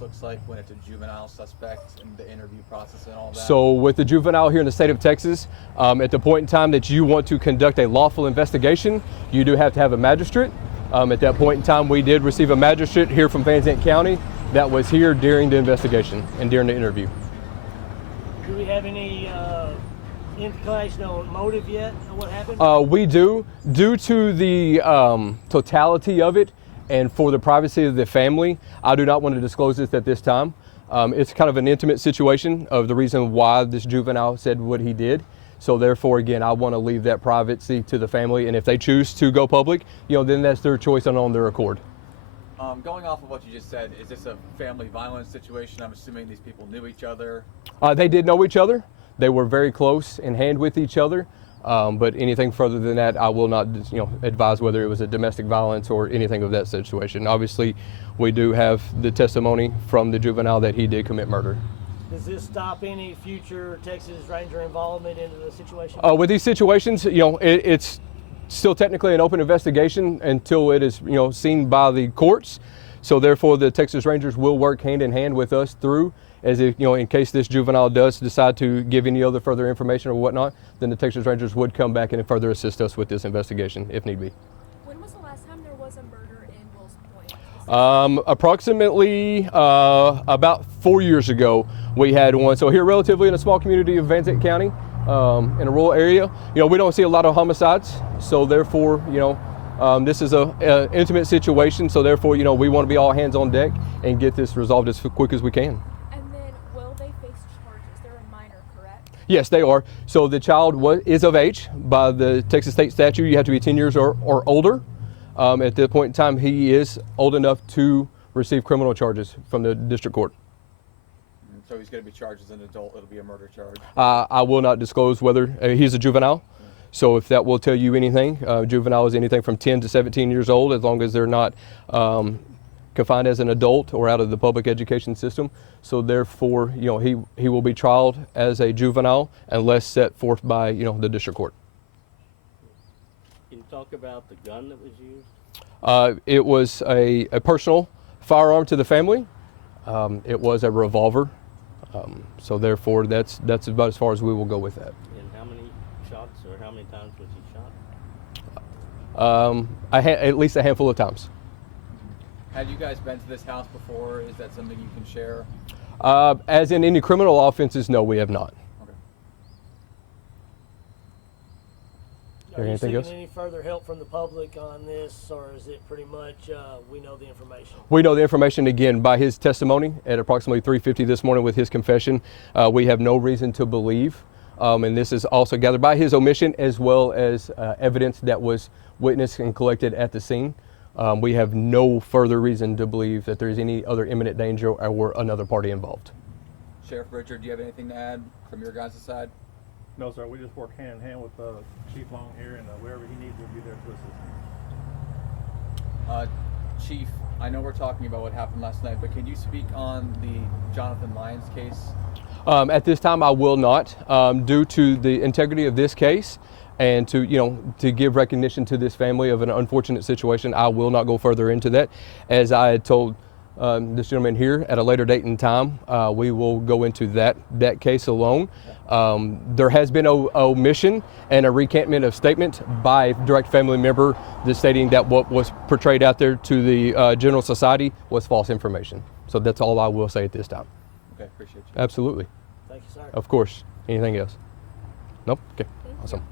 looks like when it's a juvenile suspect and the interview process and all that? So with the juvenile here in the state of Texas, at the point in time that you want to conduct a lawful investigation, you do have to have a magistrate. At that point in time, we did receive a magistrate here from Van Zandt County that was here during the investigation and during the interview. Do we have any indication on motive yet or what happened? We do. Due to the totality of it and for the privacy of the family, I do not want to disclose this at this time. It's kind of an intimate situation of the reason why this juvenile said what he did. So therefore, again, I want to leave that privacy to the family, and if they choose to go public, then that's their choice and on their accord. Going off of what you just said, is this a family violence situation? I'm assuming these people knew each other. They did know each other. They were very close in hand with each other. But anything further than that, I will not, advise whether it was a domestic violence or anything of that situation. Obviously, we do have the testimony from the juvenile that he did commit murder. Does this stop any future Texas Ranger involvement into the situation? With these situations, it's still technically an open investigation until it is, seen by the courts. So therefore, the Texas Rangers will work hand in hand with us through, as if, in case this juvenile does decide to give any other further information or whatnot, then the Texas Rangers would come back and further assist us with this investigation if need be. When was the last time there was a murder in Wills Point? Approximately about 4 years ago, we had one. So here relatively in a small community of Van Zandt County, in a rural area, we don't see a lot of homicides. So therefore, this is a intimate situation. So therefore, we want to be all hands on deck and get this resolved as quick as we can. And then will they face charges? They're a minor, correct? Yes, they are. So the child is of age. By the Texas state statute, you have to be 10 years or older. At that point in time, he is old enough to receive criminal charges from the district court. So he's going to be charged as an adult. It'll be a murder charge. I will not disclose whether he's a juvenile. So if that will tell you anything, juvenile is anything from 10 to 17 years old, as long as they're not confined as an adult or out of the public education system. So therefore, he will be trialed as a juvenile unless set forth by, the district court. Can you talk about the gun that was used? It was a personal firearm to the family. It was a revolver. So therefore, that's about as far as we will go with that. And how many shots or how many times was he shot? At least a handful of times. Had you guys been to this house before? Is that something you can share? As in any criminal offenses, no, we have not. Okay. Are you Anything seeking else? any further help from the public on this, or is it pretty much we know the information? We know the information, again, by his testimony at approximately 3:50 this morning with his confession. We have no reason to believe, and this is also gathered by his omission as well as evidence that was witnessed and collected at the scene. We have no further reason to believe that there's any other imminent danger or another party involved. Sheriff Richard, do you have anything to add from your guys' side? No, sir. We just work hand in hand with Chief Long here, and wherever he needs, we'll be there to assist. Chief, I know we're talking about what happened last night, but can you speak on the Jonathan Lyons case? At this time, I will not, due to the integrity of this case and to give recognition to this family of an unfortunate situation. I will not go further into that. As I had told this gentleman here, at a later date and time, we will go into that case alone. There has been an omission and a recantment of statement by a direct family member stating that what was portrayed out there to the general society was false information. So that's all I will say at this time. Okay, appreciate you. Absolutely. Thank you, sir. Of course. Anything else? Nope? Okay. Awesome.